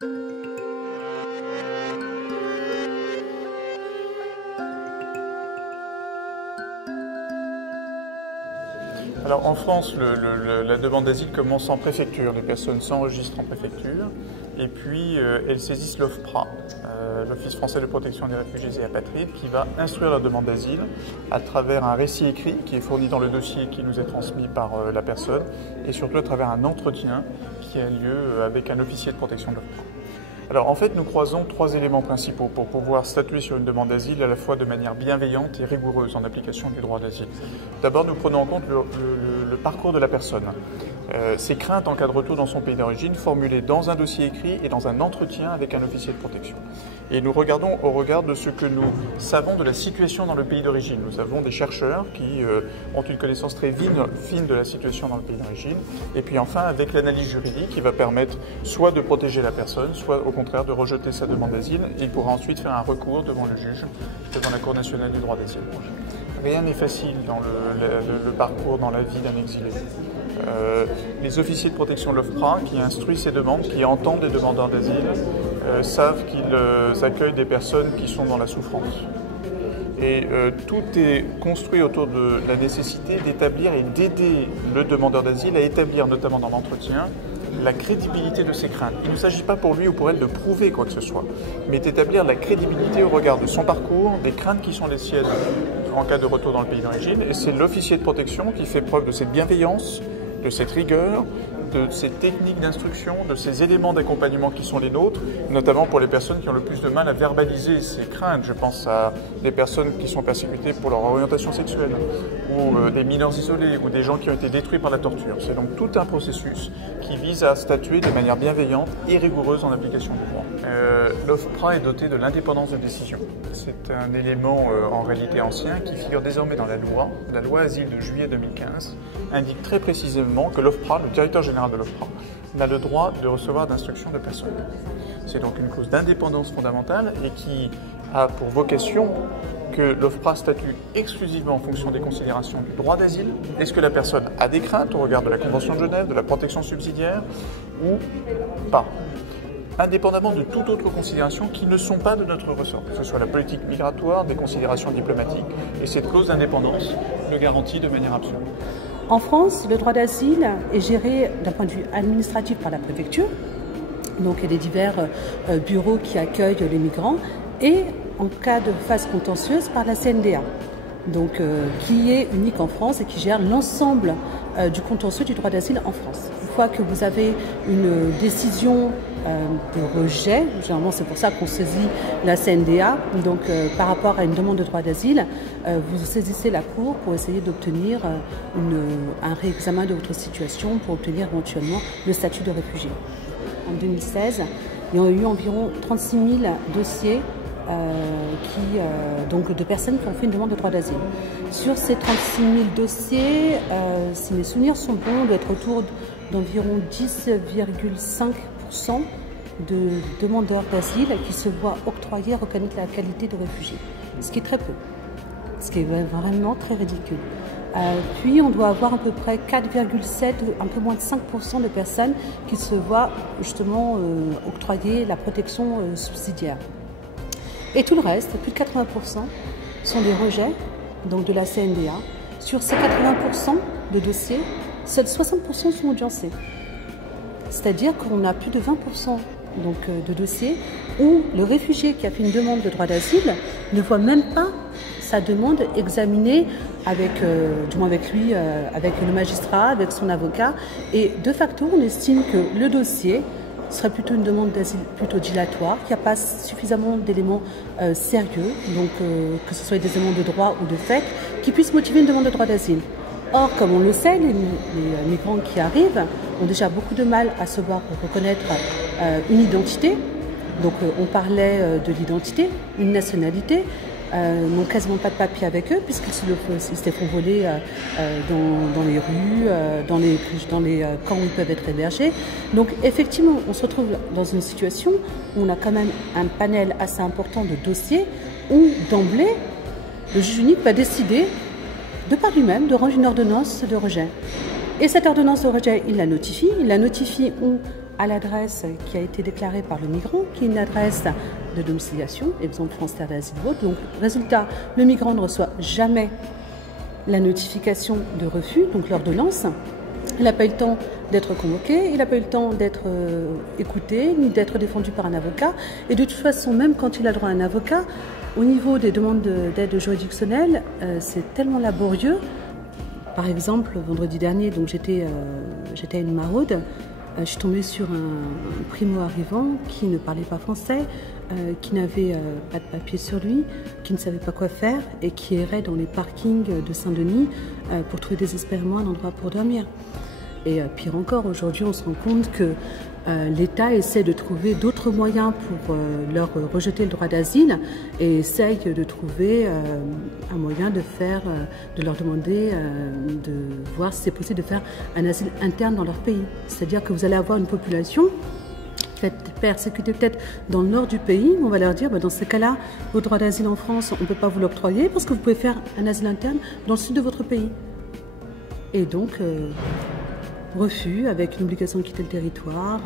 Alors en France, la demande d'asile commence en préfecture. Les personnes s'enregistrent en préfecture et puis elles saisissent l'OFPRA, l'Office français de protection des réfugiés et apatrides, qui va instruire la demande d'asile à travers un récit écrit qui est fourni dans le dossier qui nous est transmis par la personne et surtout à travers un entretien qui a lieu avec un officier de protection de l'OFPRA. Alors en fait, nous croisons trois éléments principaux pour pouvoir statuer sur une demande d'asile à la fois de manière bienveillante et rigoureuse en application du droit d'asile. D'abord, nous prenons en compte le parcours de la personne. Ses craintes en cas de retour dans son pays d'origine formulées dans un dossier écrit et dans un entretien avec un officier de protection. Et nous regardons au regard de ce que nous savons de la situation dans le pays d'origine. Nous avons des chercheurs qui ont une connaissance très fine de la situation dans le pays d'origine. Et puis enfin, avec l'analyse juridique qui va permettre soit de protéger la personne, soit au contraire de rejeter sa demande d'asile. Il pourra ensuite faire un recours devant le juge, devant la Cour nationale du droit d'asile. Rien n'est facile dans le parcours, dans la vie d'un exilé. Les officiers de protection de l'OFPRA qui instruisent ces demandes, qui entendent les demandeurs d'asile, savent qu'ils accueillent des personnes qui sont dans la souffrance. Et tout est construit autour de la nécessité d'établir et d'aider le demandeur d'asile à établir, notamment dans l'entretien, la crédibilité de ses craintes. Il ne s'agit pas pour lui ou pour elle de prouver quoi que ce soit, mais d'établir la crédibilité au regard de son parcours, des craintes qui sont les siennes en cas de retour dans le pays d'origine. Et c'est l'officier de protection qui fait preuve de cette bienveillance, de cette rigueur, de ces techniques d'instruction, de ces éléments d'accompagnement qui sont les nôtres, notamment pour les personnes qui ont le plus de mal à verbaliser ces craintes. Je pense à des personnes qui sont persécutées pour leur orientation sexuelle, ou des mineurs isolés, ou des gens qui ont été détruits par la torture. C'est donc tout un processus qui vise à statuer de manière bienveillante et rigoureuse en application du droit. L'OFPRA est doté de l'indépendance de décision. C'est un élément en réalité ancien qui figure désormais dans la loi Asile de juillet 2015, indique très précisément que l'OFPRA, le directeur général de l'OFPRA, n'a le droit de recevoir d'instructions de personne. C'est donc une clause d'indépendance fondamentale et qui a pour vocation que l'OFPRA statue exclusivement en fonction des considérations du droit d'asile. Est-ce que la personne a des craintes au regard de la Convention de Genève, de la protection subsidiaire ou pas, indépendamment de toute autre considération qui ne sont pas de notre ressort, que ce soit la politique migratoire, des considérations diplomatiques. Et cette clause d'indépendance le garantit de manière absolue. En France, le droit d'asile est géré d'un point de vue administratif par la préfecture. Donc il y a des divers bureaux qui accueillent les migrants et en cas de phase contentieuse par la CNDA, donc, qui est unique en France et qui gère l'ensemble du contentieux du droit d'asile en France. Une fois que vous avez une décision de rejet, généralement c'est pour ça qu'on saisit la CNDA, donc par rapport à une demande de droit d'asile, vous saisissez la Cour pour essayer d'obtenir un réexamen de votre situation pour obtenir éventuellement le statut de réfugié. En 2016, il y a eu environ 36 000 dossiers donc de personnes qui ont fait une demande de droit d'asile. Sur ces 36 000 dossiers, si mes souvenirs sont bons, on doit être autour d'environ 10,5% de demandeurs d'asile qui se voient octroyer, reconnaître la qualité de réfugié, ce qui est très peu, ce qui est vraiment très ridicule. Puis on doit avoir à peu près 4,7 ou un peu moins de 5% de personnes qui se voient justement octroyer la protection subsidiaire. Et tout le reste, plus de 80%, sont des rejets, donc de la CNDA. Sur ces 80% de dossiers, seuls 60% sont audiencés. C'est-à-dire qu'on a plus de 20% donc, de dossiers où le réfugié qui a fait une demande de droit d'asile ne voit même pas sa demande examinée avec, du moins avec lui, avec le magistrat, avec son avocat. Et de facto, on estime que le dossier serait plutôt une demande d'asile plutôt dilatoire, qu'il n'y a pas suffisamment d'éléments sérieux, donc que ce soit des éléments de droit ou de fait, qui puissent motiver une demande de droit d'asile. Or, comme on le sait, les migrants qui arrivent ont déjà beaucoup de mal à se voir pour reconnaître une identité. Donc on parlait de l'identité, une nationalité, n'ont quasiment pas de papier avec eux puisqu'ils se les font voler dans les rues, dans les camps où ils peuvent être hébergés. Donc effectivement, on se retrouve dans une situation où on a quand même un panel assez important de dossiers où d'emblée, le juge unique va décider de par lui-même de rendre une ordonnance de rejet. Et cette ordonnance de rejet, il la notifie où à l'adresse qui a été déclarée par le migrant, qui est une adresse de domiciliation, exemple France Terre d'Asile Vôtre. Donc, résultat, le migrant ne reçoit jamais la notification de refus, donc l'ordonnance. Il n'a pas eu le temps d'être convoqué, il n'a pas eu le temps d'être écouté, ni d'être défendu par un avocat. Et de toute façon, même quand il a droit à un avocat, au niveau des demandes d'aide juridictionnelle, c'est tellement laborieux. Par exemple, vendredi dernier, donc j'étais à une maraude, je suis tombée sur un primo-arrivant qui ne parlait pas français, qui n'avait pas de papier sur lui, qui ne savait pas quoi faire et qui errait dans les parkings de Saint-Denis pour trouver désespérément un endroit pour dormir. Et pire encore, aujourd'hui, on se rend compte que l'État essaie de trouver d'autres moyens pour leur rejeter le droit d'asile et essaye de trouver un moyen de leur demander de voir si c'est possible de faire un asile interne dans leur pays. C'est-à-dire que vous allez avoir une population qui va être persécutée peut-être dans le nord du pays. On va leur dire, dans ces cas-là, votre droit d'asile en France, on ne peut pas vous l'octroyer parce que vous pouvez faire un asile interne dans le sud de votre pays. Et donc, refus avec une obligation de quitter le territoire.